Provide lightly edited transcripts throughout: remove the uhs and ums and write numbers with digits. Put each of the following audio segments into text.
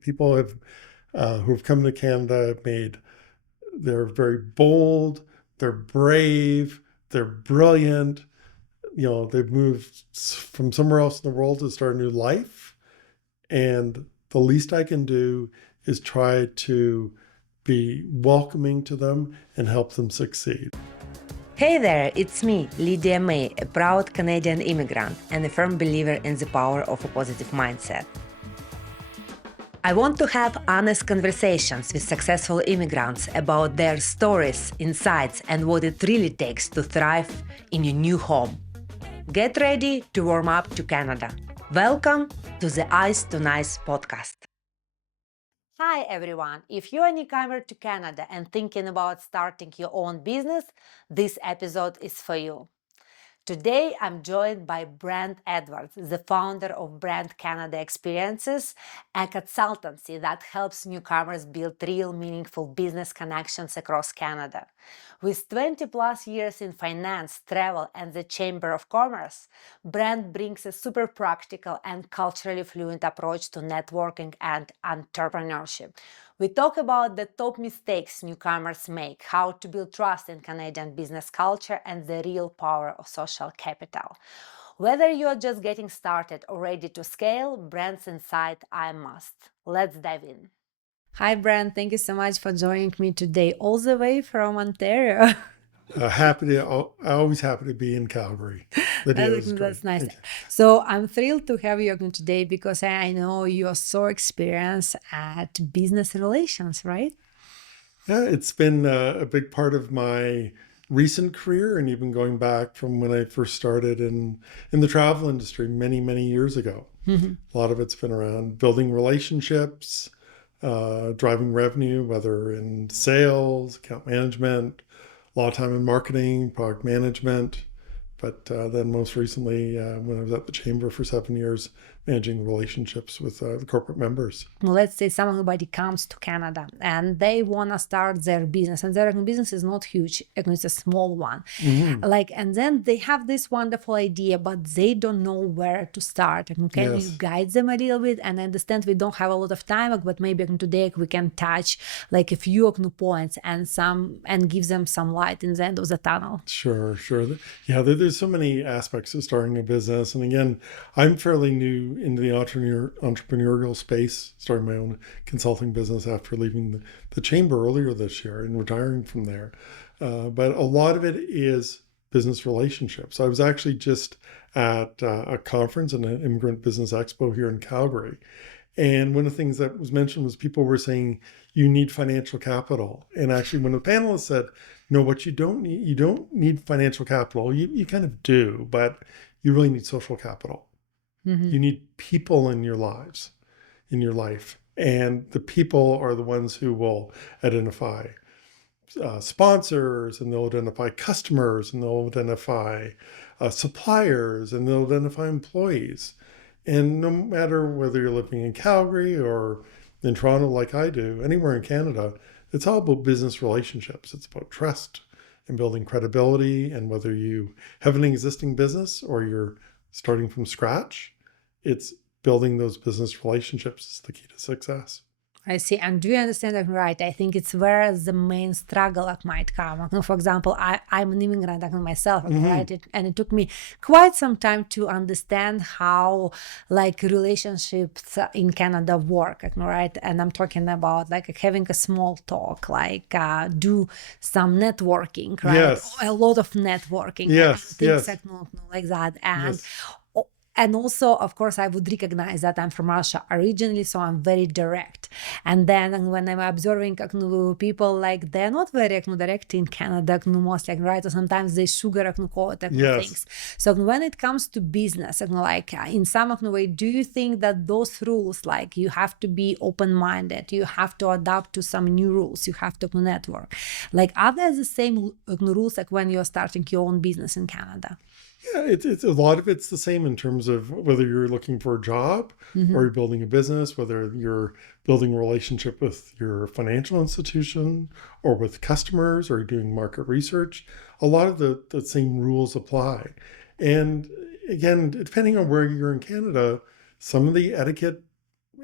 People have who have come to Canada they're very bold, they're brave, they're brilliant. They've moved from somewhere else in the world to start a new life. And the least I can do is try to be welcoming to them and help them succeed. Hey there, it's me, Lydia May, a proud Canadian immigrant and a firm believer in the power of a positive mindset. I want to have honest conversations with successful immigrants about their stories, insights, and what it really takes to thrive in your new home. Get ready to warm up to Canada. Welcome to the Ice to Nice podcast. Hi everyone, if you're a newcomer to Canada and thinking about starting your own business, this episode is for you. Today I'm joined by Brent Edwards, the founder of BrentCanada Experiences, a consultancy that helps newcomers build real meaningful business connections across Canada. With 20 plus years in finance, travel, and the Chamber of Commerce, Brent brings a super practical and culturally fluent approach to networking and entrepreneurship. We talk about the top mistakes newcomers make, how to build trust in Canadian business culture, and the real power of social capital. Whether you're just getting started or ready to scale, Brent's insight are a must. Let's dive in. Hi, Brent. Thank you so much for joining me today, all the way from Ontario. Always happy to be in Calgary. That's nice. So I'm thrilled to have you today because I know you're so experienced at business relations, right? Yeah, it's been a big part of my recent career, and even going back from when I first started in the travel industry many, many years ago. Mm-hmm. A lot of it's been around building relationships, driving revenue, whether in sales, account management, a lot of time in marketing, product management, but then most recently when I was at the Chamber for 7 years, managing relationships with the corporate members. Let's say somebody comes to Canada and they want to start their business, and their business is not huge, it's a small one. Mm-hmm. And then they have this wonderful idea, but they don't know where to start. Can you guide them a little bit? And I understand we don't have a lot of time, but maybe today we can touch a few points and give them some light in the end of the tunnel. Sure. Yeah, there's so many aspects of starting a business. And again, I'm fairly new into the entrepreneurial space, starting my own consulting business after leaving the Chamber earlier this year and retiring from there. But a lot of it is business relationships. I was actually just at a conference, an Immigrant Business Expo here in Calgary. And one of the things that was mentioned was people were saying, you need financial capital. And actually, when the panelists said, no, what you don't need financial capital. You kind of do, but you really need social capital. Mm-hmm. You need people in your life. And the people are the ones who will identify sponsors, and they'll identify customers, and they'll identify suppliers, and they'll identify employees. And no matter whether you're living in Calgary or in Toronto like I do, anywhere in Canada, it's all about business relationships. It's about trust and building credibility. And whether you have an existing business or you're starting from scratch, it's building those business relationships is the key to success. I see. And do you understand that right? I think it's where the main struggle might come. For example, I'm an immigrant myself, mm-hmm. right? And it took me quite some time to understand how relationships in Canada work, right? And I'm talking about having a small talk, do some networking, right? Yes. A lot of networking. Yes. Things like that. And yes. And also, of course, I would recognize that I'm from Russia originally, so I'm very direct. And then when I'm observing people, they're not very direct in Canada, mostly, right? Or sometimes they sugar-coat yes. things. So when it comes to business, in some way, do you think that those rules, you have to be open-minded, you have to adapt to some new rules, you have to network, are there the same rules when you're starting your own business in Canada? Yeah, it's a lot of it's the same in terms of whether you're looking for a job, mm-hmm. or you're building a business, whether you're building a relationship with your financial institution or with customers, or you're doing market research. A lot of the same rules apply. And again, depending on where you're in Canada, some of the etiquette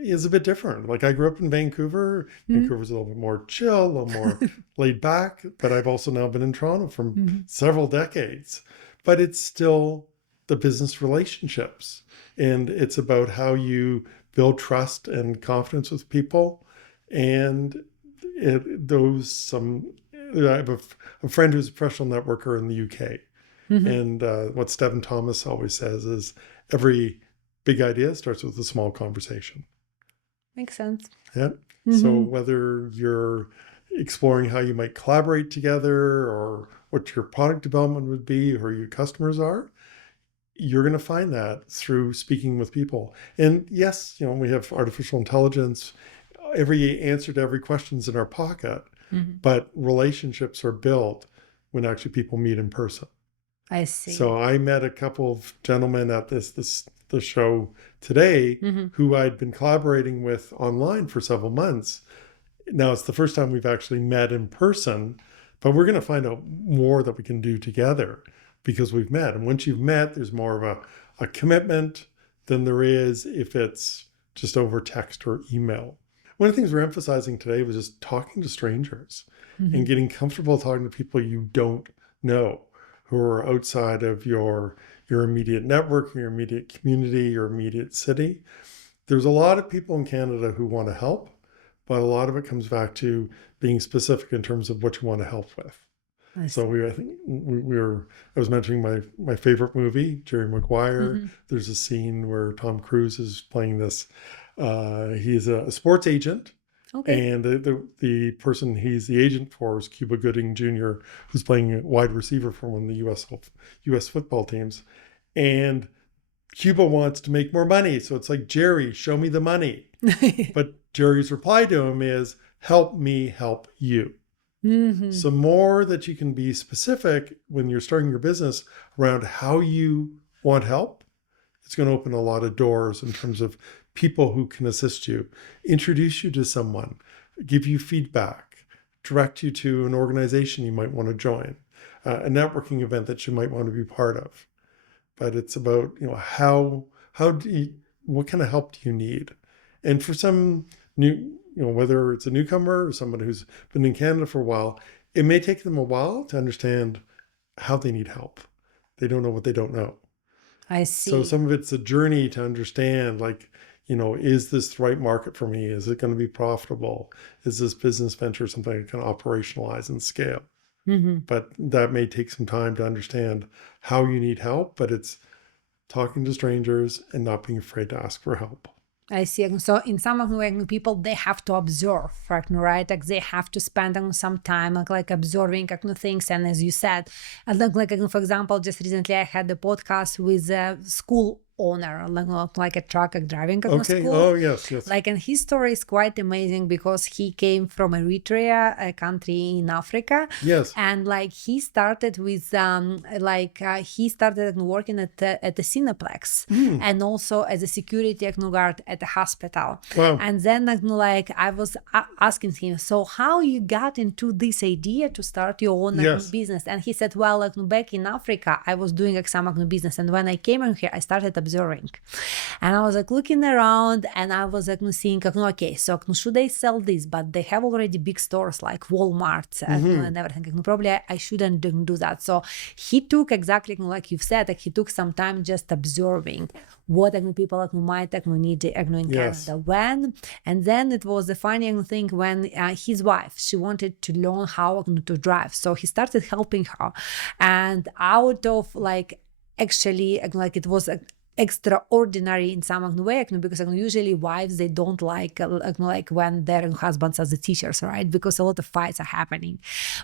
is a bit different. Like I grew up in Vancouver. Vancouver's a little bit more chill, a little more laid back, but I've also now been in Toronto for several decades. But it's still the business relationships. And it's about how you build trust and confidence with people. And I have a friend who's a professional networker in the UK. And what Stephen Thomas always says is every big idea starts with a small conversation. Makes sense. Yeah. So whether you're exploring how you might collaborate together or what your product development would be or who your customers are, you're going to find that through speaking with people. And yes, we have artificial intelligence. Every answer to every question's in our pocket, but relationships are built when actually people meet in person. I see. So I met a couple of gentlemen at the show today who I'd been collaborating with online for several months. Now it's the first time we've actually met in person, but we're going to find out more that we can do together because we've met. And once you've met, there's more of a commitment than there is if it's just over text or email. One of the things we're emphasizing today was just talking to strangers and getting comfortable talking to people you don't know, who are outside of your immediate network, your immediate community, your immediate city. There's a lot of people in Canada who want to help, but a lot of it comes back to being specific in terms of what you want to help with. So I was mentioning my favorite movie, Jerry Maguire. There's a scene where Tom Cruise is playing this. He's a sports agent. Okay. And the person he's the agent for is Cuba Gooding Jr., who's playing a wide receiver for one of the U.S. football teams. And Cuba wants to make more money. So it's like, Jerry, show me the money. But Jerry's reply to him is, help me help you. So more that you can be specific when you're starting your business around how you want help, it's going to open a lot of doors in terms of people who can assist you, introduce you to someone, give you feedback, direct you to an organization you might want to join, a networking event that you might want to be part of. But it's about, what kind of help do you need? And for some new, whether it's a newcomer or someone who's been in Canada for a while, it may take them a while to understand how they need help. They don't know what they don't know. I see. So some of it's a journey to understand, is this the right market for me? Is it going to be profitable? Is this business venture something I can operationalize and scale? But that may take some time to understand how you need help, but it's talking to strangers and not being afraid to ask for help. I see. So in some people, they have to observe, right? Like they have to spend some time like observing things. And as you said, for example, just recently I had a podcast with a school owner, like a truck driving school. Oh yes. And his story is quite amazing because he came from Eritrea, a country in Africa. Yes. And he started with he started working at the Cineplex and also as a security guard at the hospital. Wow. And then I was asking him, so how you got into this idea to start your own business? And he said, well, back in Africa, I was doing some business, and when I came in here, I started observing, and I was looking around, and I was seeing, okay, so should I sell this? But they have already big stores like Walmart and everything. Probably I shouldn't do that. So he took exactly like you've said, he took some time just observing what people might need in Canada when. And then it was the funny thing when his wife, she wanted to learn how to drive, so he started helping her, and out of actually it was extraordinary in some way, because usually wives, they don't like when their husbands are the teachers, right? Because a lot of fights are happening.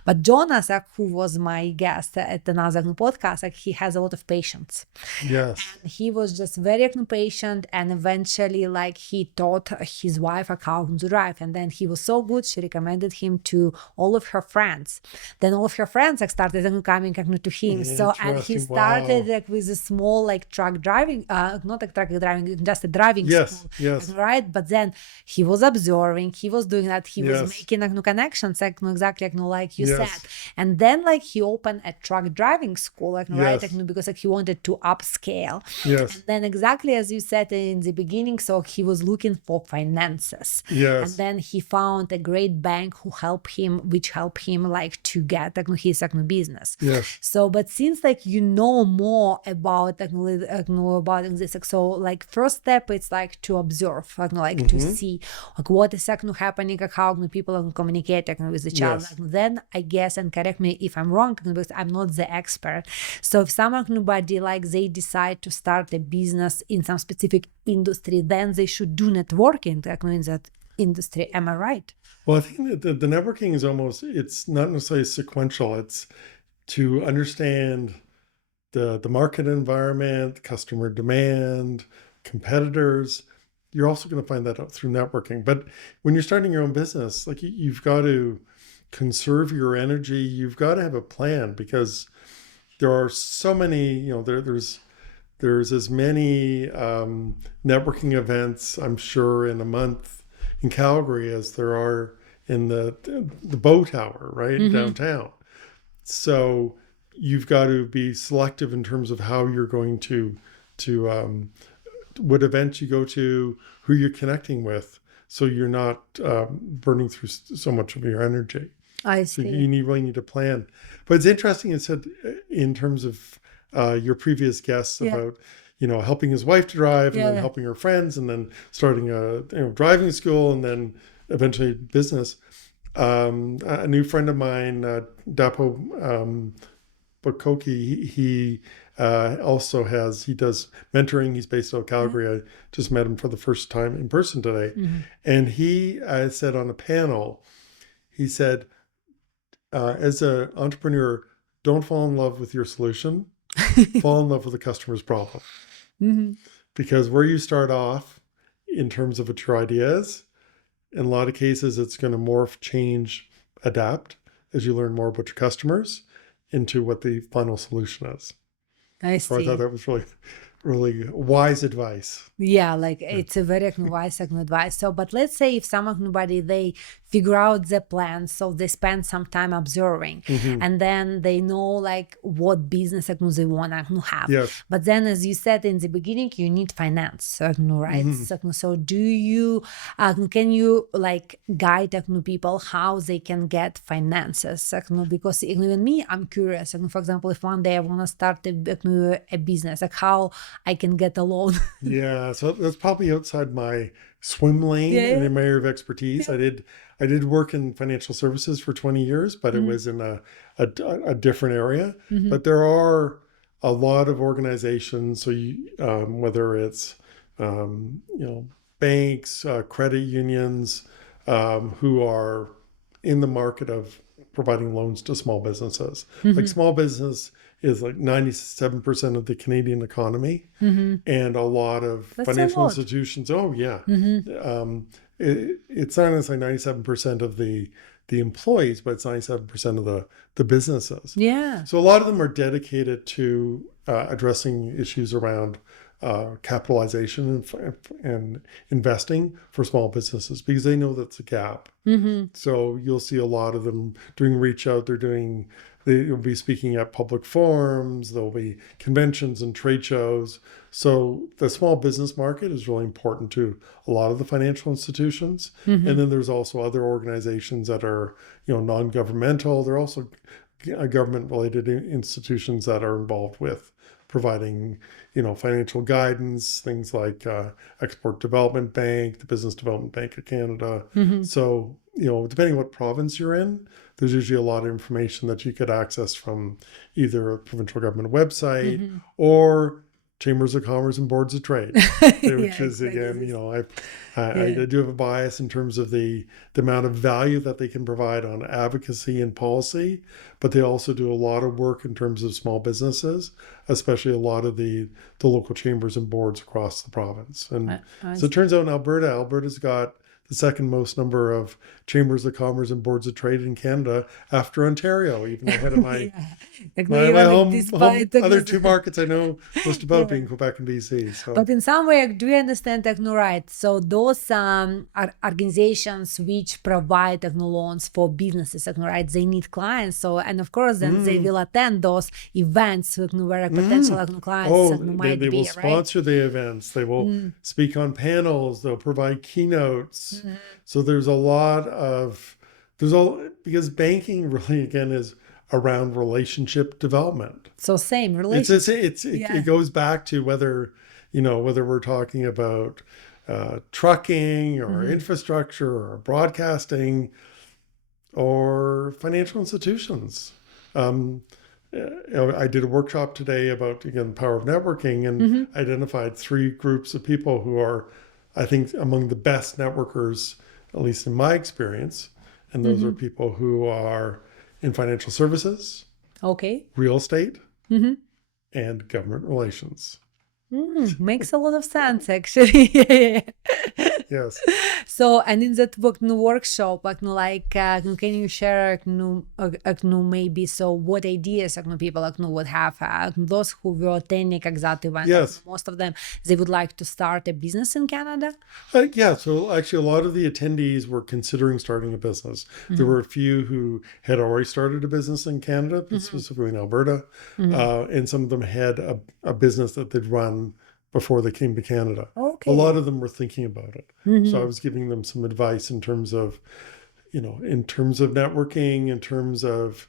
But Jonas, who was my guest at another podcast, he has a lot of patience. Yes. And he was just very patient, and eventually he taught his wife how to drive, and then he was so good, she recommended him to all of her friends. Then all of her friends started coming to him. So, and he started with a small truck driving driving, not a truck driving, just a driving school, Yes. right? But then he was observing, he was doing that, he was making connections, exactly like you said. And then he opened a truck driving school, right? Because he wanted to upscale. And then exactly as you said in the beginning, so he was looking for finances. And then he found a great bank which helped him to get his business. So, but since you know more about this, so first step it's to observe, to see what is happening, how people communicate with each other. Then I guess, and correct me if I'm wrong, because I'm not the expert. So if somebody they decide to start a business in some specific industry, then they should do networking in that industry. Am I right? Well, I think that the networking is it's not necessarily sequential. It's to understand the market environment, customer demand, competitors. You're also going to find that out through networking. But when you're starting your own business, you've got to conserve your energy. You've got to have a plan, because there are so many, there's as many networking events, I'm sure, in a month in Calgary as there are in the Bow Tower, right, downtown. So you've got to be selective in terms of how you're going to what events you go to, who you're connecting with, so you're not burning through so much of your energy. I see. So you really need to plan. But it's interesting, it said in terms of your previous guests about helping his wife to drive, and then helping her friends, and then starting a driving school, and then eventually business. A new friend of mine, Dapo Bokoki, he also he does mentoring. He's based out of Calgary. I just met him for the first time in person today. And he said on a panel, he said, as an entrepreneur, don't fall in love with your solution, fall in love with the customer's problem. Because where you start off in terms of what your idea is, in a lot of cases, it's going to morph, change, adapt as you learn more about your customers into what the final solution is. I see. So I thought that was really, really wise advice. Yeah, it's a very wise advice. So, but let's say if somebody, they figure out the plan, so they spend some time observing, and then they know what business they want to have. But then, as you said in the beginning, you need finance, right? So do you, can you guide people how they can get finances? Because even me, I'm curious. For example, if one day I want to start a business, how I can get a loan. So that's probably outside my swim lane and in my area of expertise. I did work in financial services for 20 years, but it was in a different area. But there are a lot of organizations, so whether it's banks, credit unions, who are in the market of providing loans to small businesses. Small business is 97% of the Canadian economy, and a lot of financial institutions. It's not necessarily 97% of the employees, but it's 97% of the businesses. So a lot of them are dedicated to addressing issues around capitalization and investing for small businesses, because they know that's a gap. So you'll see a lot of them doing reach out. They'll be speaking at public forums. There'll be conventions and trade shows. So the small business market is really important to a lot of the financial institutions. And then there's also other organizations that are, non-governmental. There are also government-related institutions that are involved with providing, financial guidance, things like Export Development Bank, the Business Development Bank of Canada. So, depending what province you're in, there's usually a lot of information that you could access from either a provincial government website or chambers of commerce and boards of trade, which is, again, I do have a bias in terms of the amount of value that they can provide on advocacy and policy, but they also do a lot of work in terms of small businesses, especially a lot of the local chambers and boards across the province. And so it turns out in Alberta's got the second most number of chambers of commerce and boards of trade in Canada after Ontario, even ahead of my my home other two markets I know most about being Quebec and BC. So. But in some way, do you understand right? So those organizations which provide loans for businesses, right? They need clients. So, and of course, then they will attend those events where potential clients might they will be, sponsor right? the events. They will speak on panels. They'll provide keynotes. So there's a lot of because banking really again is around relationship development. So same relationship. It goes back to whether we're talking about trucking or infrastructure or broadcasting or financial institutions. I did a workshop today about, again, power of networking and identified 3 groups of people who are, I think, among the best networkers, at least in my experience. And those are people who are in financial services, real estate, and government relations. Makes a lot of sense, actually. Yes. So, and in that workshop, can you share, maybe, so what ideas people would have, those who were attending that event? Yes. Most of them, they would like to start a business in Canada? Yeah, so actually a lot of the attendees were considering starting a business. There were a few who had already started a business in Canada, specifically in Alberta, and some of them had a business that they'd run before they came to Canada. A lot of them were thinking about it. So I was giving them some advice in terms of networking, in terms of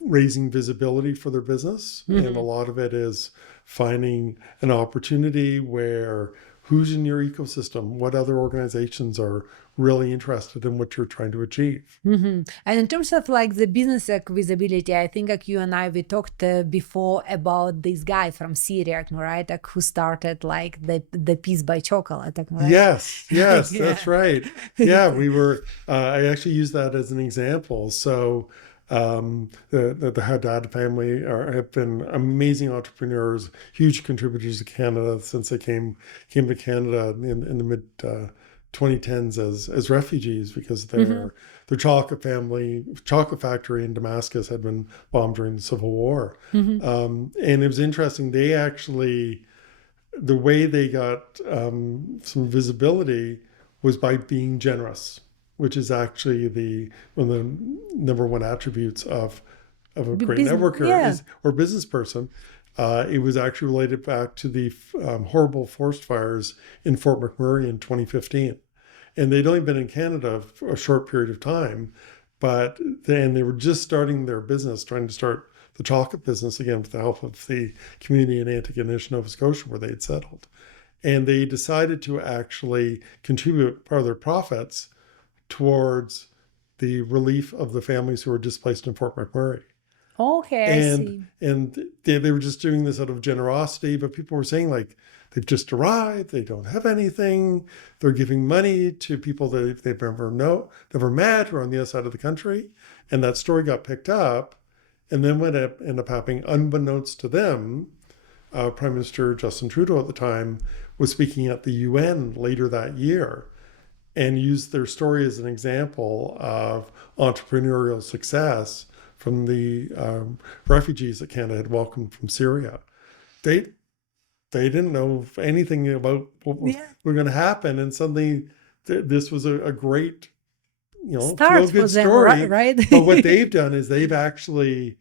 raising visibility for their business. And a lot of it is finding an opportunity where who's in your ecosystem, what other organizations are really interested in what you're trying to achieve. And in terms of the business visibility, I think you and we talked before about this guy from Syria, right? Who started the Peace by Chocolate, right? Yes, that's right. Yeah, we were, I actually used that as an example. So the Haddad family have been amazing entrepreneurs, huge contributors to Canada since they came to Canada in the mid 2010s as refugees, because their chocolate factory in Damascus had been bombed during the Civil War. And it was interesting. They actually, the way they got some visibility was by being generous, which is actually one of the number one attributes of a great networker or business person. It was actually related back to the horrible forest fires in Fort McMurray in 2015. And they'd only been in Canada for a short period of time, but then they were just starting their business, trying to start the chocolate business again with the help of the community in Antigonish, Nova Scotia, where they had settled. And they decided to actually contribute part of their profits towards the relief of the families who were displaced in Fort McMurray. I see. And they were just doing this out of generosity, but people were saying they've just arrived, they don't have anything, they're giving money to people that they've never met who are on the other side of the country. And that story got picked up. And then what ended up happening, unbeknownst to them, Prime Minister Justin Trudeau at the time was speaking at the UN later that year, and used their story as an example of entrepreneurial success from the refugees that Canada had welcomed from Syria. They didn't know anything about what was going to happen, and suddenly this was a great, feel-good story. Right? But what they've done is they've actually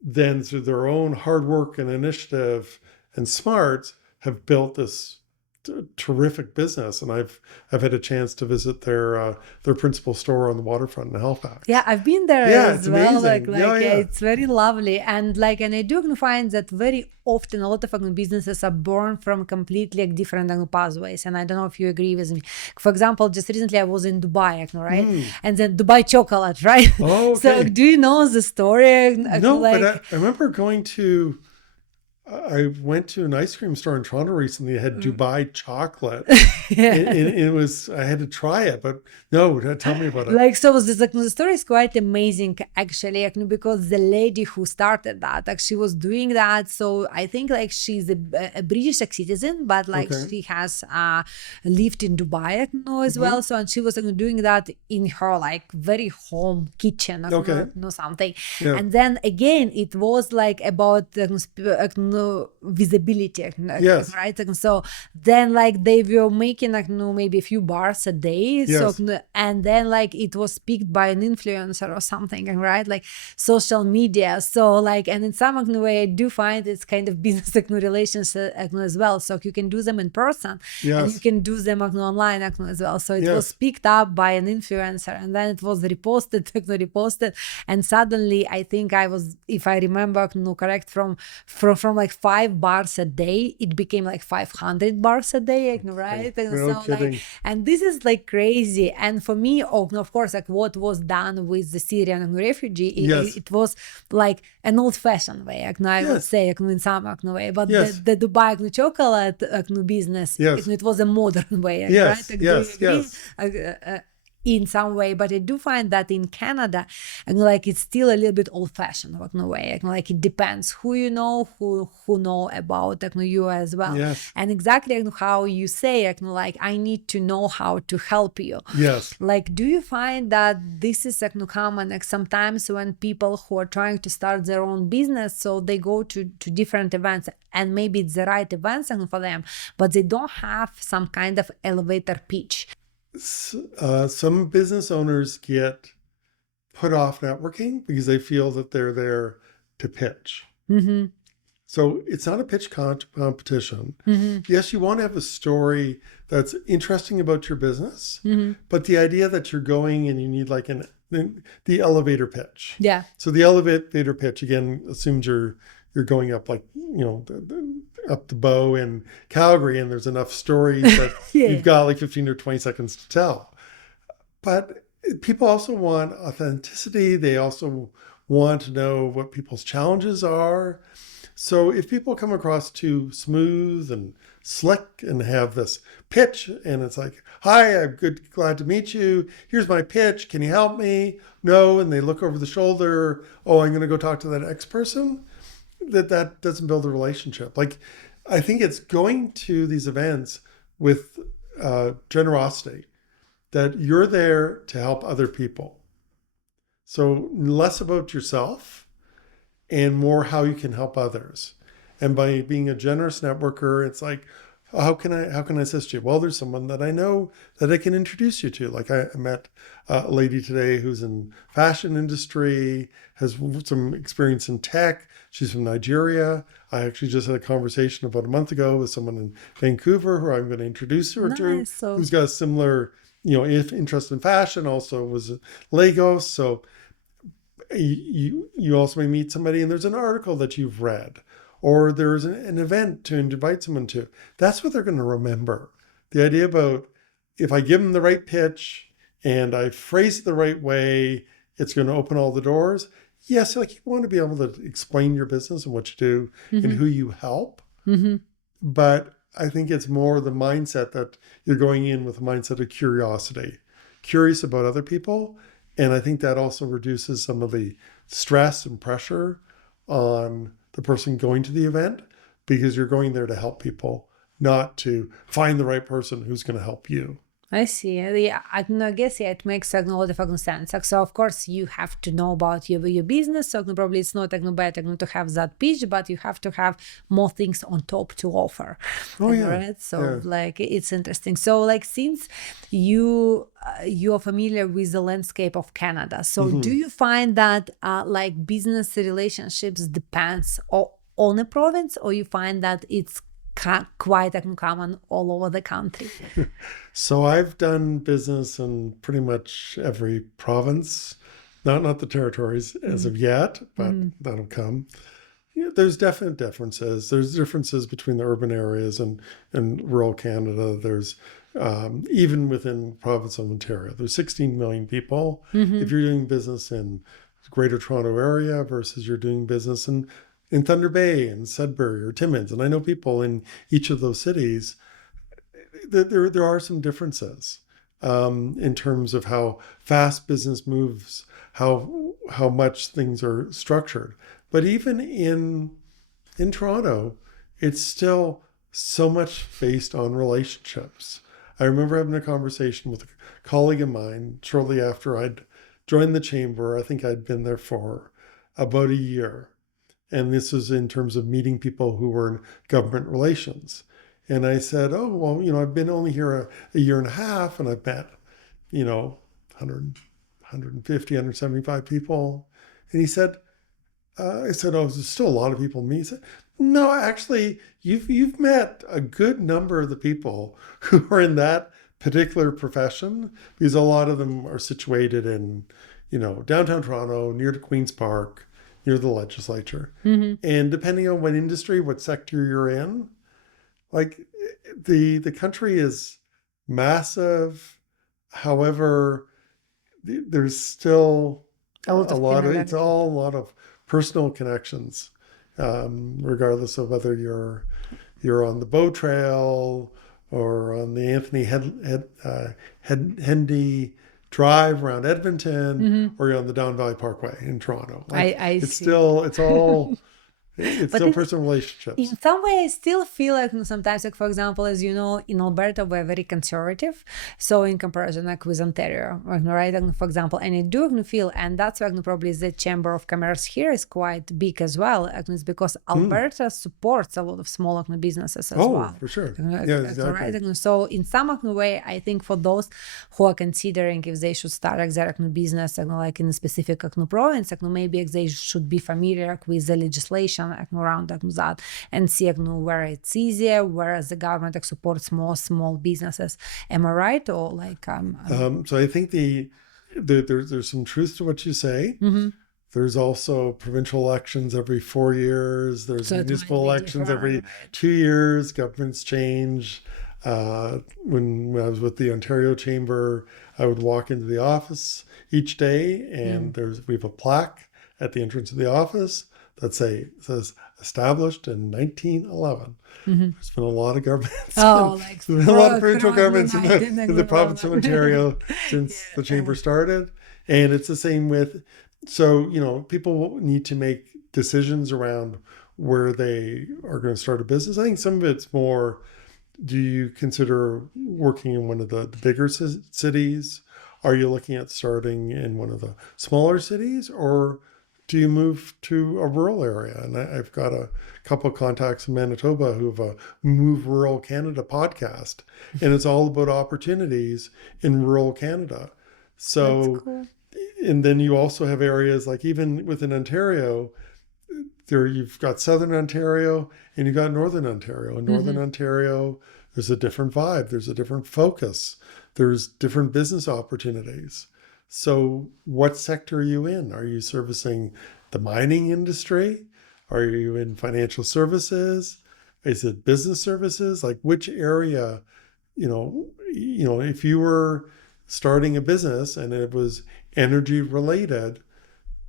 then, through their own hard work and initiative and smarts, have built this terrific business. And I've had a chance to visit their principal store on the waterfront in Halifax. Yeah, I've been there as well. Amazing. It's very lovely, and and I do find that very often a lot of businesses are born from completely different pathways. And I don't know if you agree with me. For example, just recently I was in Dubai, right? And then Dubai chocolate, right? Oh, okay. So do you know the story? No, but I remember going to I went to an ice cream store in Toronto recently. It had Dubai chocolate. It was, I had to try it, but no, tell me about it. Like, so this, like, the story is quite amazing, actually, like, because the lady who started that, like, she was doing that. So I think, like, she's a British citizen, but, like, Okay. she has lived in Dubai, like, as well. So, and she was, like, doing that in her, like, very home kitchen, like, Okay. something. Yeah. And then again, it was like about visibility, Yes. right? And so then, like, they were making, like, maybe a few bars a day. Yes. So, and then, like, it was picked by an influencer or something, right? Like social media. So, like, and in some way, I do find it's kind of business relations as well. So you can do them in person, and you Yes. can do them online as well. So it Yes. was picked up by an influencer, and then it was reposted, and suddenly I think I was, if I remember correct, from like 5 bars a day, it became like 500 bars a day, right? And No so, kidding. like, and this is like crazy. And for me, of course, like what was done with the Syrian refugee, Yes. it was like an old-fashioned way, like, I would Yes. say, like, in some way. But Yes. the Dubai chocolate business, Yes. it was a modern way, Yes. right? Like, Yes. do you agree? Yes. In some way, but I do find that in Canada, and like, it's still a little bit old-fashioned, like, in a way, like, it depends who you know, who know about, like, you as well. Yes. And exactly, like, how you say, like, I need to know how to help you. Yes. Like, do you find that this is, like, common, like, sometimes when people who are trying to start their own business, so they go to different events, and maybe it's the right events for them, but they don't have some kind of elevator pitch. Some business owners get put off networking because they feel that they're there to pitch. Mm-hmm. So it's not a pitch competition. Mm-hmm. Yes, you want to have a story that's interesting about your business, Mm-hmm. but the idea that you're going and you need like the elevator pitch. Yeah. So the elevator pitch again assumes you're going up, like, up the bow in Calgary, and there's enough stories that Yeah. you've got like 15 or 20 seconds to tell. But people also want authenticity. They also want to know what people's challenges are. So if people come across too smooth and slick and have this pitch, and it's like, hi, I'm glad to meet you. Here's my pitch. Can you help me? No. And they look over the shoulder. Oh, I'm going to go talk to that next person. That doesn't build a relationship. Like, I think it's going to these events with generosity, that you're there to help other people. So less about yourself and more how you can help others. And by being a generous networker, it's like, how can I assist you? Well, there's someone that I know that I can introduce you to. Like, I met a lady today who's in fashion industry, has some experience in tech. She's from Nigeria. I actually just had a conversation about a month ago with someone in Vancouver who I'm going to introduce her to, Nice. So who's got a similar, interest in fashion, also was in Lagos. So you also may meet somebody and there's an article that you've read, or there's an event to invite someone to. That's what they're going to remember. The idea about, if I give them the right pitch and I phrase it the right way, it's going to open all the doors. Yes, like, you want to be able to explain your business and what you do and who you help. Mm-hmm. But I think it's more the mindset that you're going in with a mindset of curiosity, curious about other people. And I think that also reduces some of the stress and pressure on the person going to the event, because you're going there to help people, not to find the right person who's going to help you. I see. Yeah, I guess, yeah, it makes a lot of sense. So of course you have to know about your business. So probably it's not bad to have that pitch, but you have to have more things on top to offer. Oh yeah. Right. So like, it's interesting. So, like, since you're familiar with the landscape of Canada, so do you find that like business relationships depends on a province, or you find that it's quite common all over the country? So I've done business in pretty much every province, not the territories as of yet, but that'll come. Yeah, there's definite differences. There's differences between the urban areas and rural Canada. There's even within the province of Ontario, there's 16 million people. If you're doing business in Greater Toronto area versus you're doing business in in Thunder Bay and Sudbury or Timmins, and I know people in each of those cities, there are some differences in terms of how fast business moves, how much things are structured. But even in Toronto, it's still so much based on relationships. I remember having a conversation with a colleague of mine shortly after I'd joined the chamber. I think I'd been there for about a year. And this was in terms of meeting people who were in government relations. And I said, oh, well, I've been only here a year and a half, and I've met, 150, 175 people. And he said, I said, oh, there's still a lot of people. Me, he said, no, actually, you've met a good number of the people who are in that particular profession, because a lot of them are situated in, downtown Toronto, near to Queen's Park, near the legislature. Mm-hmm. And depending on what industry, what sector you're in, like the country is massive. However, there's still a lot of personal connections, regardless of whether you're on the Bow Trail or on the Anthony Hendy Drive around Edmonton, mm-hmm. or you're on the Don Valley Parkway in Toronto. It's still personal relationships. In some way, I still feel like sometimes, for example, as you know, in Alberta, we're very conservative. So in comparison, with Ontario, right? For example, and I do feel, and that's why probably the Chamber of Commerce here is quite big as well. It's because Alberta supports a lot of small businesses as well. Oh, for sure. Yeah, exactly. Right? So in some way, I think for those who are considering if they should start their business, like in a specific province, maybe they should be familiar with the legislation around that and see where it's easier, where the government supports more small businesses. Am I right? Or so I think there's some truth to what you say. Mm-hmm. There's also provincial elections every 4 years. There's municipal elections every 2 years. Governments change. When I was with the Ontario Chamber, I would walk into the office each day, and we have a plaque at the entrance of the office that says established in 1911. Mm-hmm. There's been a lot of governments. There's been a lot of provincial governments in the province of Ontario since the chamber started. And it's the same with, people need to make decisions around where they are going to start a business. I think some of it's more, do you consider working in one of the bigger cities? Are you looking at starting in one of the smaller cities, or do you move to a rural area? And I've got a couple of contacts in Manitoba who have a Move Rural Canada podcast, and it's all about opportunities in rural Canada. So, cool. And then you also have areas like even within Ontario, there you've got Southern Ontario and you've got Northern Ontario. In Northern mm-hmm. Ontario, there's a different vibe. There's a different focus. There's different business opportunities. So what sector are you in? Are you servicing the mining industry? Are you in financial services? Is it business services? Like which area, if you were starting a business and it was energy related,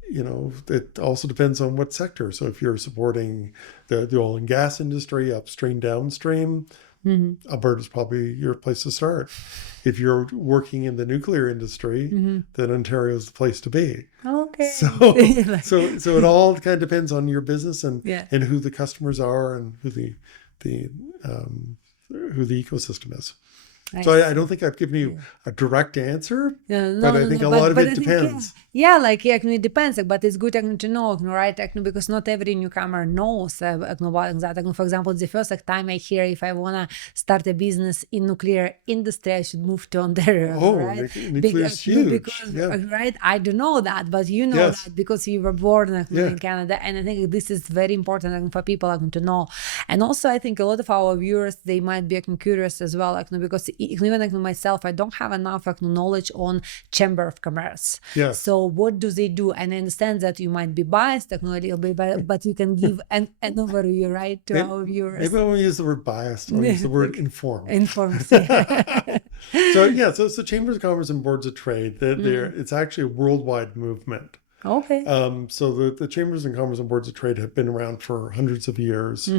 it also depends on what sector. So if you're supporting the oil and gas industry, upstream, downstream, mm-hmm. Alberta's probably your place to start. If you're working in the nuclear industry, mm-hmm. then Ontario's the place to be. Okay. So it all kind of depends on your business and who the customers are and who the ecosystem is. So I don't think I've given you a direct answer, but I think a lot of it depends. It depends, but it's good to know, right? Because not every newcomer knows about that. For example, the first time I hear if I want to start a business in nuclear industry, I should move to Ontario. Oh, right? nuclear is huge. Because, right? I don't know that, but you know that because you were born in Canada. And I think this is very important for people to know. And also, I think a lot of our viewers, they might be curious as well, because even myself, I don't have enough knowledge on Chamber of Commerce. Yes. So what do they do? And I understand that you might be biased a little bit, but you can give an overview, right, to our viewers. Maybe I won't use the word biased. I'll use the word informed. Informed. So Chambers of Commerce and Boards of Trade, it's actually a worldwide movement. Okay. So the chambers and commerce and boards of trade have been around for hundreds of years.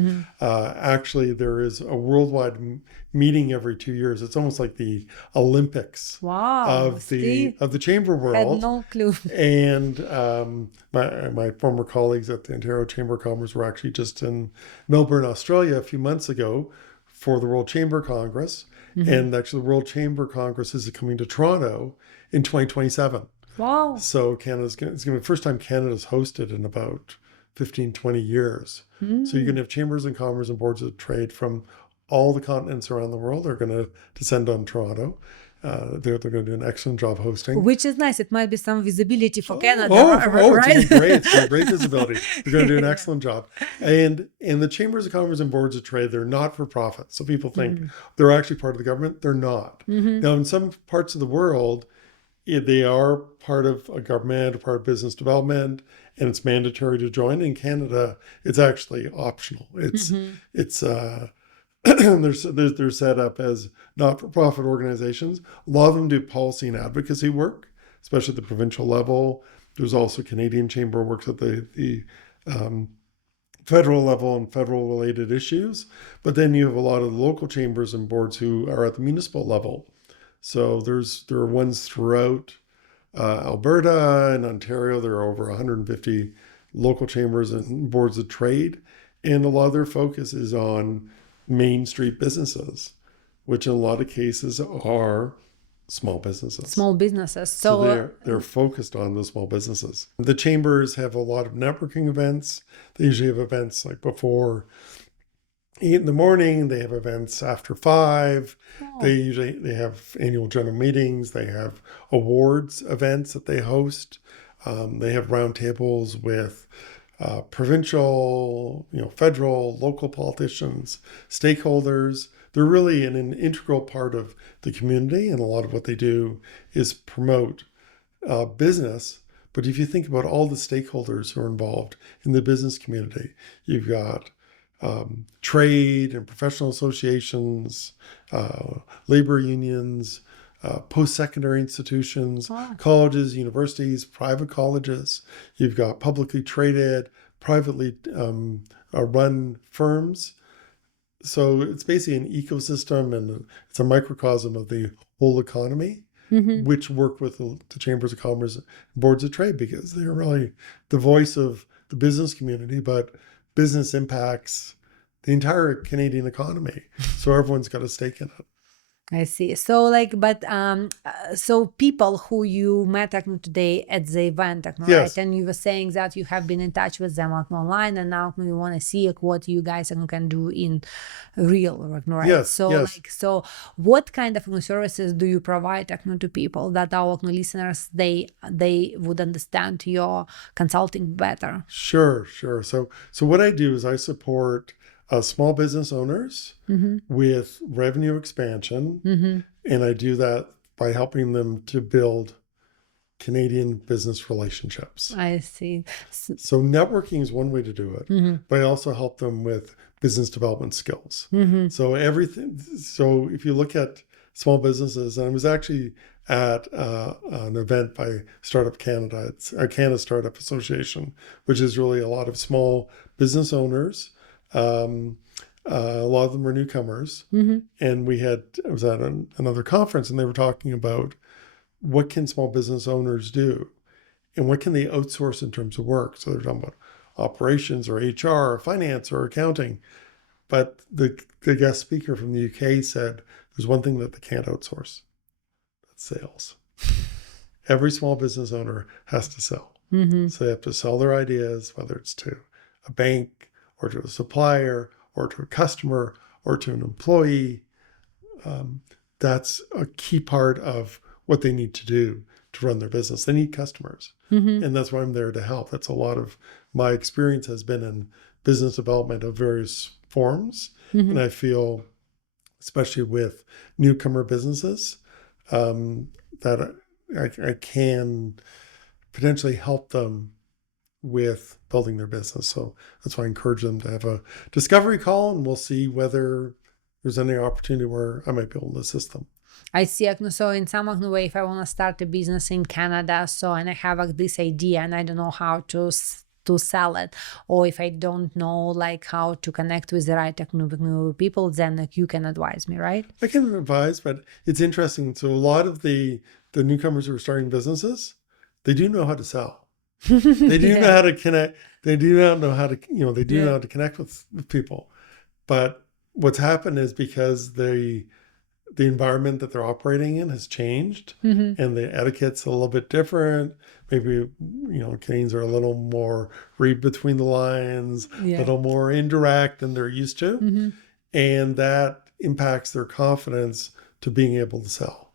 Actually, there is a worldwide meeting every 2 years. It's almost like the Olympics Wow. of the chamber Had world. no clue. And my former colleagues at the Ontario Chamber of Commerce were actually just in Melbourne, Australia, a few months ago for the World Chamber Congress. And actually, the World Chamber Congress is coming to Toronto in 2027. Wow. So it's going to be the first time Canada's hosted in about 15, 20 years. So you're going to have chambers and commerce and boards of trade from all the continents around the world. They're going to descend on Toronto. They're going to do an excellent job hosting. Which is nice. It might be some visibility for Canada, It's right? going to be great. It's going to be great visibility. They're going to do an excellent job. And the chambers of commerce and boards of trade, they're not for profit. So people think they're actually part of the government. They're not. Now, in some parts of the world, they are part of a government, part of business development, and it's mandatory to join. In Canada, it's actually optional. They're set up as not-for-profit organizations. A lot of them do policy and advocacy work, especially at the provincial level. There's also Canadian Chamber works at the federal level and federal-related issues. But then you have a lot of the local chambers and boards who are at the municipal level. So there are ones throughout Alberta and Ontario. There are over 150 local chambers and boards of trade. And a lot of their focus is on Main Street businesses, which in a lot of cases are small businesses. Small businesses. So they're focused on the small businesses. The chambers have a lot of networking events. They usually have events like before 8 in the morning. They have events after 5. They have annual general meetings. They have awards events that they host. They have roundtables with provincial, federal, local politicians, stakeholders. They're really an integral part of the community, and a lot of what they do is promote business. But if you think about all the stakeholders who are involved in the business community, you've got trade and professional associations, labor unions, post-secondary institutions, colleges, universities, private colleges. You've got publicly traded, privately run firms. So it's basically an ecosystem, and it's a microcosm of the whole economy, which work with the chambers of commerce and boards of trade, because they're really the voice of the business community, but business impacts the entire Canadian economy. So everyone's got a stake in it. I see. So so people who you met today at the event, right? Yes. And you were saying that you have been in touch with them online, and now you want to see what you guys can do in real, right? Yes. So yes. So what kind of services do you provide to people that our listeners they would understand your consulting better? Sure. So what I do is I support small business owners with revenue expansion, and I do that by helping them to build Canadian business relationships. I see. So networking is one way to do it, but I also help them with business development skills. So everything. So if you look at small businesses, and I was actually at an event by Startup Canada. It's a Canada Startup Association, which is really a lot of small business owners. A lot of them are newcomers, and I was at another conference, and they were talking about what can small business owners do, and what can they outsource in terms of work. So they're talking about operations or HR or finance or accounting. But the guest speaker from the UK said there's one thing that they can't outsource. That's sales. Every small business owner has to sell. So they have to sell their ideas, whether it's to a bank or to a supplier or to a customer or to an employee. That's a key part of what they need to do to run their business. They need customers. And that's why I'm there to help. That's a lot of my experience has been in business development of various forms. And I feel, especially with newcomer businesses, that I can potentially help them with building their business. So that's why I encourage them to have a discovery call, and we'll see whether there's any opportunity where I might be able to assist them. I see. So in some way, if I want to start a business in Canada, so and I have this idea and I don't know how to sell it, or if I don't know like how to connect with the right new people, then like, you can advise me, right? I can advise, but it's interesting. So a lot of the newcomers who are starting businesses, they do know how to sell. They do know how to connect. They do not know how to, they do know how to connect with people. But what's happened is because the environment that they're operating in has changed, and the etiquette's a little bit different. Maybe, Canadians are a little more read between the lines, a little more indirect than they're used to. And that impacts their confidence to being able to sell.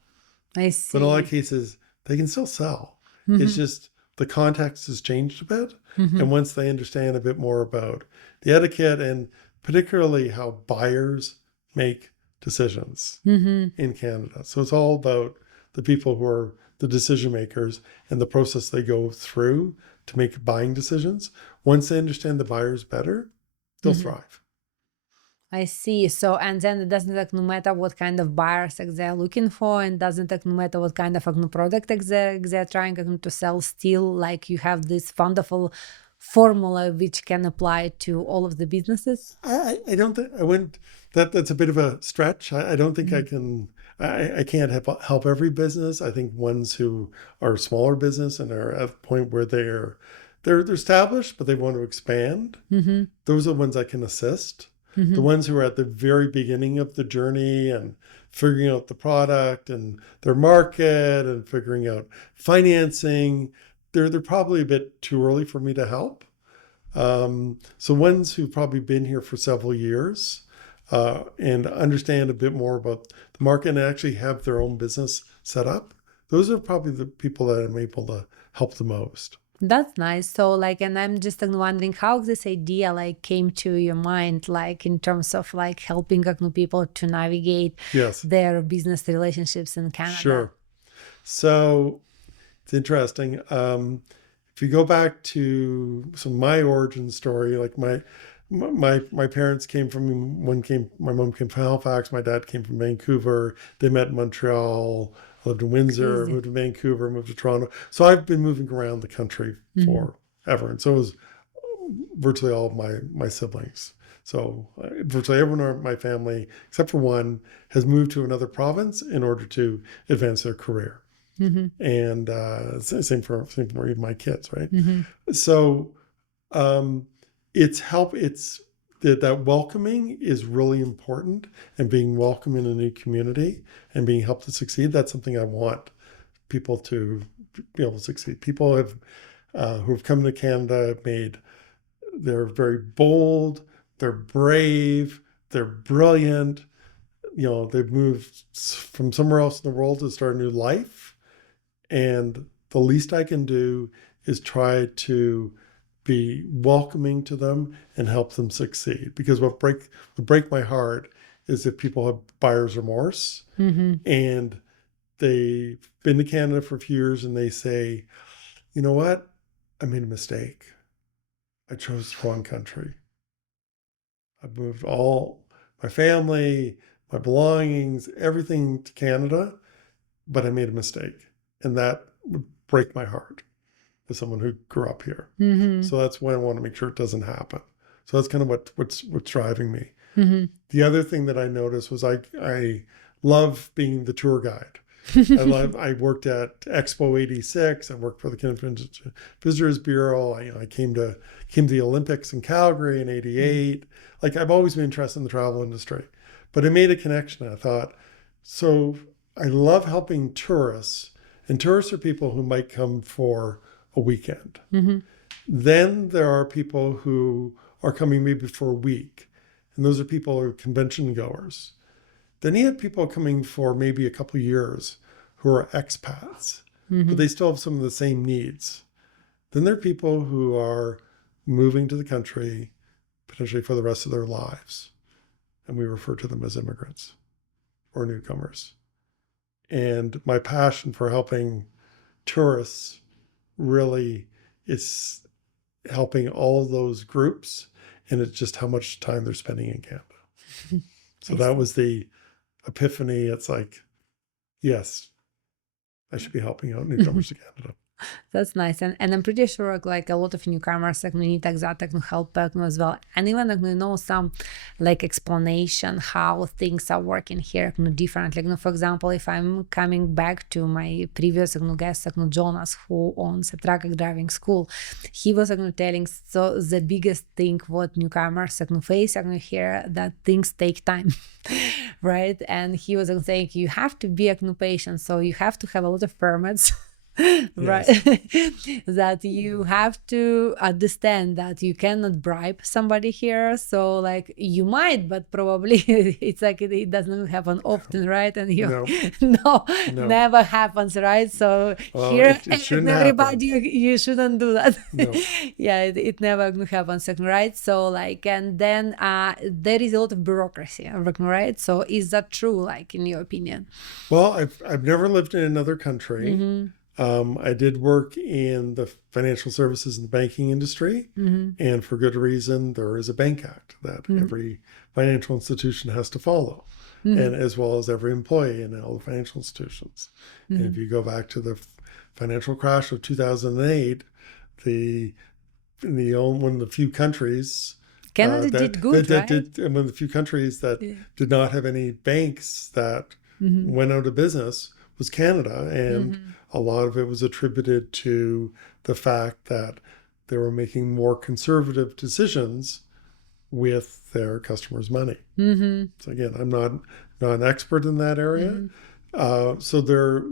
I see. But in a lot of cases, they can still sell. It's just the context has changed a bit. And once they understand a bit more about the etiquette and particularly how buyers make decisions in Canada. So it's all about the people who are the decision makers and the process they go through to make buying decisions. Once they understand the buyers better, they'll thrive. I see. So, and then it doesn't like no matter what kind of buyers like they're looking for, and doesn't like no matter what kind of like, product like, they're trying like, to sell, still like you have this wonderful formula which can apply to all of the businesses. I don't think I wouldn't. That's a bit of a stretch. I don't think I can. I can't help every business. I think ones who are smaller business and are at a point where they're established but they want to expand. Those are the ones I can assist. The ones who are at the very beginning of the journey and figuring out the product and their market and figuring out financing, they're probably a bit too early for me to help. So ones who've probably been here for several years and understand a bit more about the market and actually have their own business set up, those are probably the people that I'm able to help the most. That's nice. So like, and I'm just like, wondering how this idea like came to your mind, like in terms of like helping like, people to navigate their business relationships in Canada. Sure. So it's interesting. If you go back to my origin story, like my parents came from, my mom came from Halifax, my dad came from Vancouver. They met in Montreal. I lived in Windsor, moved to Vancouver, moved to Toronto. So I've been moving around the country forever. And so was virtually all of my siblings. So virtually everyone in my family, except for one, has moved to another province in order to advance their career. And same for even my kids, right? So that welcoming is really important, and being welcome in a new community and being helped to succeed. That's something I want people to be able to succeed. People who have come to Canada they're very bold, they're brave, they're brilliant. They've moved from somewhere else in the world to start a new life. And the least I can do is try to be welcoming to them and help them succeed. Because what would break my heart is if people have buyer's remorse and they've been to Canada for a few years and they say, you know what, I made a mistake. I chose the wrong country. I've moved all my family, my belongings, everything to Canada, but I made a mistake. And that would break my heart as someone who grew up here. So that's why I want to make sure it doesn't happen. So that's kind of what's driving me. The other thing that I noticed was I love being the tour guide. I worked at Expo 86. I worked for the Canadian Visitors Bureau. I came to the Olympics in Calgary in 88. Like, I've always been interested in the travel industry. But I made a connection. I thought, so I love helping tourists. And tourists are people who might come for a weekend. Then there are people who are coming maybe for a week. And those are people who are convention goers. Then you have people coming for maybe a couple of years who are expats, but they still have some of the same needs. Then there are people who are moving to the country potentially for the rest of their lives. And we refer to them as immigrants or newcomers. And my passion for helping tourists really is helping all those groups, and it's just how much time they're spending in Canada. So that was the epiphany. It's like, Yes, I should be helping out newcomers to Canada. That's nice. And I'm pretty sure like a lot of newcomers like need that help as well. And even like know some like explanation how things are working here differently. For example, if I'm coming back to my previous guest Jonas, who owns a truck driving school, he was telling so the biggest thing what newcomers face here that things take time. Right? And he was saying you have to be patient, so you have to have a lot of permits. Right. That you have to understand that you cannot bribe somebody here, so like you might, but probably it's like it doesn't happen often, right? And you no, never happens, right? So here it everybody you shouldn't do that. Yeah, it never happens, right? So like, and then there is a lot of bureaucracy, right? So is that true, like in your opinion? Well, I've never lived in another country. I did work in the financial services and the banking industry, and for good reason. There is a Bank Act that every financial institution has to follow, and as well as every employee in all the financial institutions. And if you go back to the financial crash of 2008, one of the few countries Canada did good, right? One of the few countries that did not have any banks that went out of business was Canada, and a lot of it was attributed to the fact that they were making more conservative decisions with their customers' money. So again, I'm not an expert in that area. So there's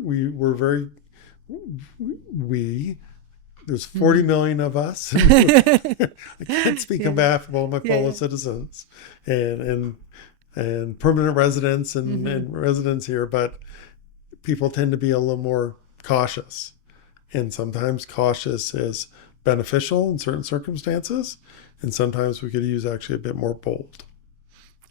40 million of us. I can't speak on behalf of all my fellow citizens and permanent residents and residents here, but people tend to be a little more cautious, and sometimes cautious is beneficial in certain circumstances, and sometimes we could use actually a bit more bold.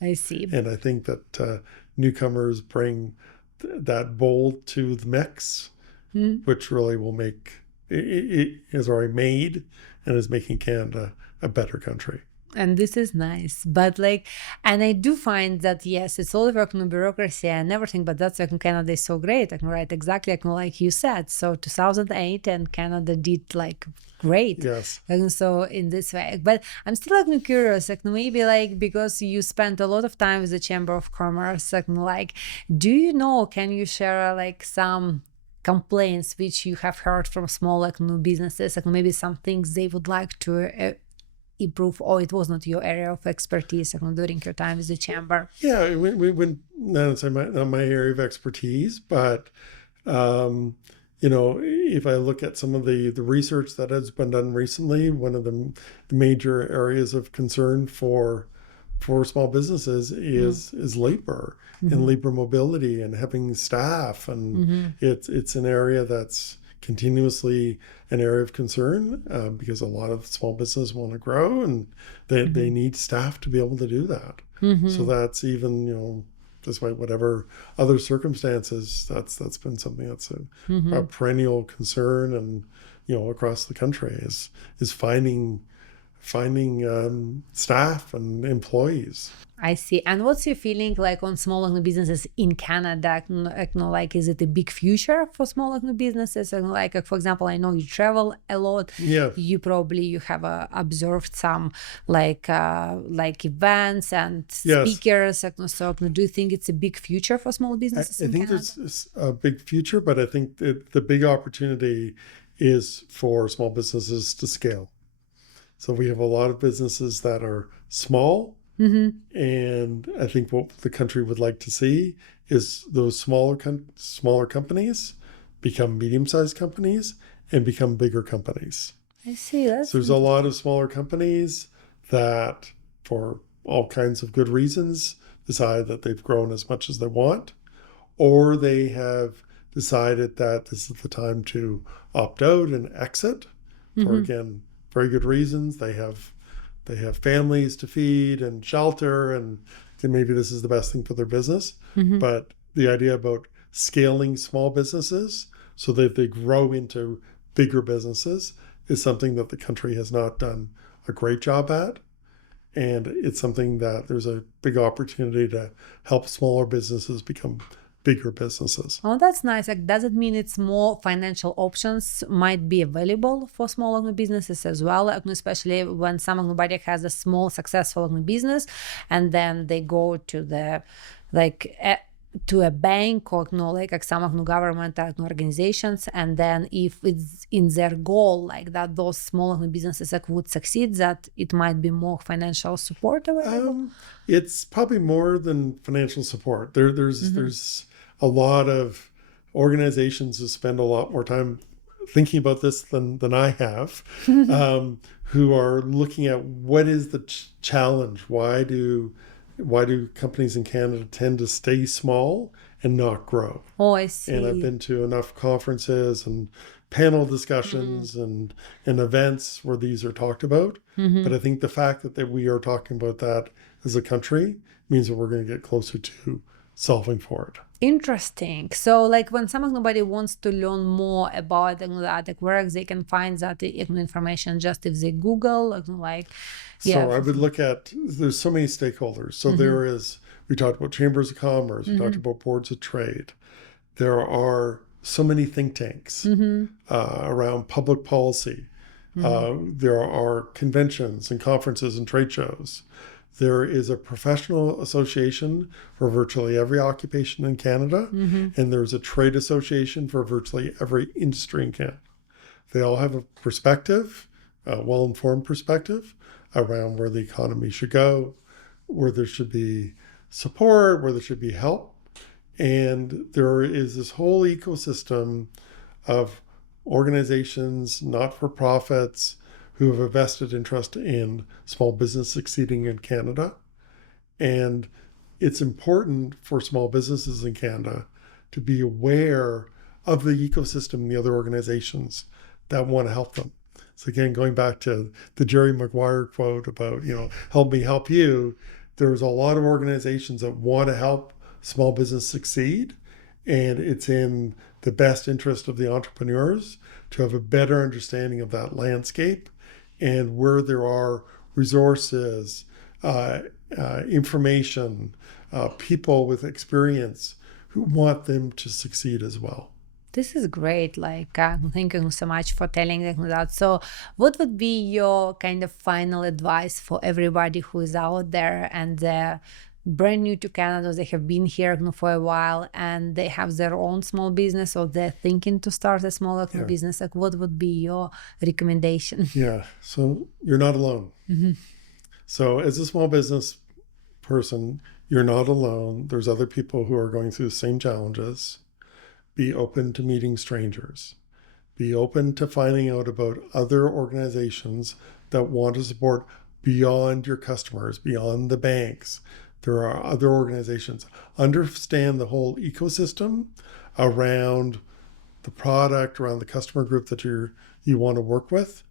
I see. And I think that newcomers bring that bold to the mix, which really will make it is already made and is making Canada a better country. And this is nice, but like, and I do find that yes, it's all about bureaucracy and everything, but that's why Canada is so great, right? Exactly like you said. So 2008 and Canada did like great. Yes. And so in this way, but I'm still like curious, like maybe like because you spent a lot of time with the Chamber of Commerce, like do you know? Can you share like some complaints which you have heard from small like new businesses, like maybe some things they would like to improve, or it was not your area of expertise during your time with the chamber? Yeah, we went not my area of expertise, but if I look at some of the research that has been done recently, one of the major areas of concern for small businesses is labor and labor mobility and having staff, and it's an area that's continuously an area of concern because a lot of small businesses want to grow, and they need staff to be able to do that. So that's even despite whatever other circumstances, that's been something that's a perennial concern, and across the country is finding staff and employees. I see. And what's your feeling like on small businesses in Canada? Like, is it a big future for small businesses? And like, for example, I know you travel a lot. Yeah. You have observed some like events and speakers. So do you think it's a big future for small businesses in Canada? I think there's a big future, but I think that the big opportunity is for small businesses to scale. So we have a lot of businesses that are small, and I think what the country would like to see is those smaller companies become medium-sized companies and become bigger companies. I see. So there's a lot of smaller companies that, for all kinds of good reasons, decide that they've grown as much as they want, or they have decided that this is the time to opt out and exit for, again, very good reasons. They have families to feed and shelter, and maybe this is the best thing for their business. But the idea about scaling small businesses so that they grow into bigger businesses is something that the country has not done a great job at. And it's something that there's a big opportunity to help smaller businesses become bigger businesses. Oh, that's nice. Like, does it mean it's more financial options might be available for small businesses as well? Like, especially when somebody has a small successful business, and then they go to the to a bank or like some government organizations, and then if it's in their goal like that those small businesses would succeed, that it might be more financial support available. It's probably more than financial support. There's a lot of organizations who spend a lot more time thinking about this than I have, who are looking at what is the challenge. Why do companies in Canada tend to stay small and not grow? Oh, I see. And I've been to enough conferences and panel discussions and events where these are talked about. But I think the fact that we are talking about that as a country means that we're going to get closer to solving for it. Interesting. So like when nobody wants to learn more about that, like where they can find that information, just if they Google, So I would look at, there's so many stakeholders. So there is, we talked about chambers of commerce, we talked about boards of trade. There are so many think tanks around public policy. There are conventions and conferences and trade shows. There is a professional association for virtually every occupation in Canada, and there's a trade association for virtually every industry in Canada. They all have a perspective, a well-informed perspective around where the economy should go, where there should be support, where there should be help. And there is this whole ecosystem of organizations, not-for-profits, who have a vested interest in small business succeeding in Canada. And it's important for small businesses in Canada to be aware of the ecosystem and the other organizations that want to help them. So again, going back to the Jerry Maguire quote about, help me help you, there's a lot of organizations that want to help small business succeed. And it's in the best interest of the entrepreneurs to have a better understanding of that landscape and where there are resources, information, people with experience who want them to succeed as well. This is great. Thank you so much for telling that. So what would be your kind of final advice for everybody who is out there and they're brand new to Canada, they have been here for a while and they have their own small business or they're thinking to start a small business? Like, what would be your recommendation? Yeah, so you're not alone. So as a small business person, you're not alone. There's other people who are going through the same challenges. Be open to meeting strangers. Be open to finding out about other organizations that want to support beyond your customers, beyond the banks. There are other organizations. Understand the whole ecosystem around the product, around the customer group that you want to work with,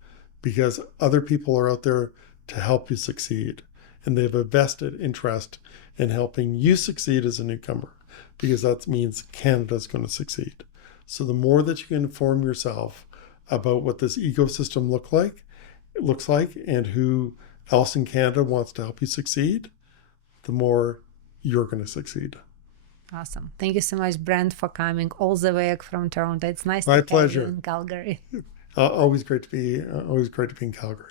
because other people are out there to help you succeed. And they have a vested interest in helping you succeed as a newcomer, because that means Canada's going to succeed. So the more that you can inform yourself about what this ecosystem looks like and who else in Canada wants to help you succeed, the more you're going to succeed. Awesome. Thank you so much, Brent, for coming all the way from Toronto. It's nice My to pleasure. have you in Calgary. Always great to be in Calgary.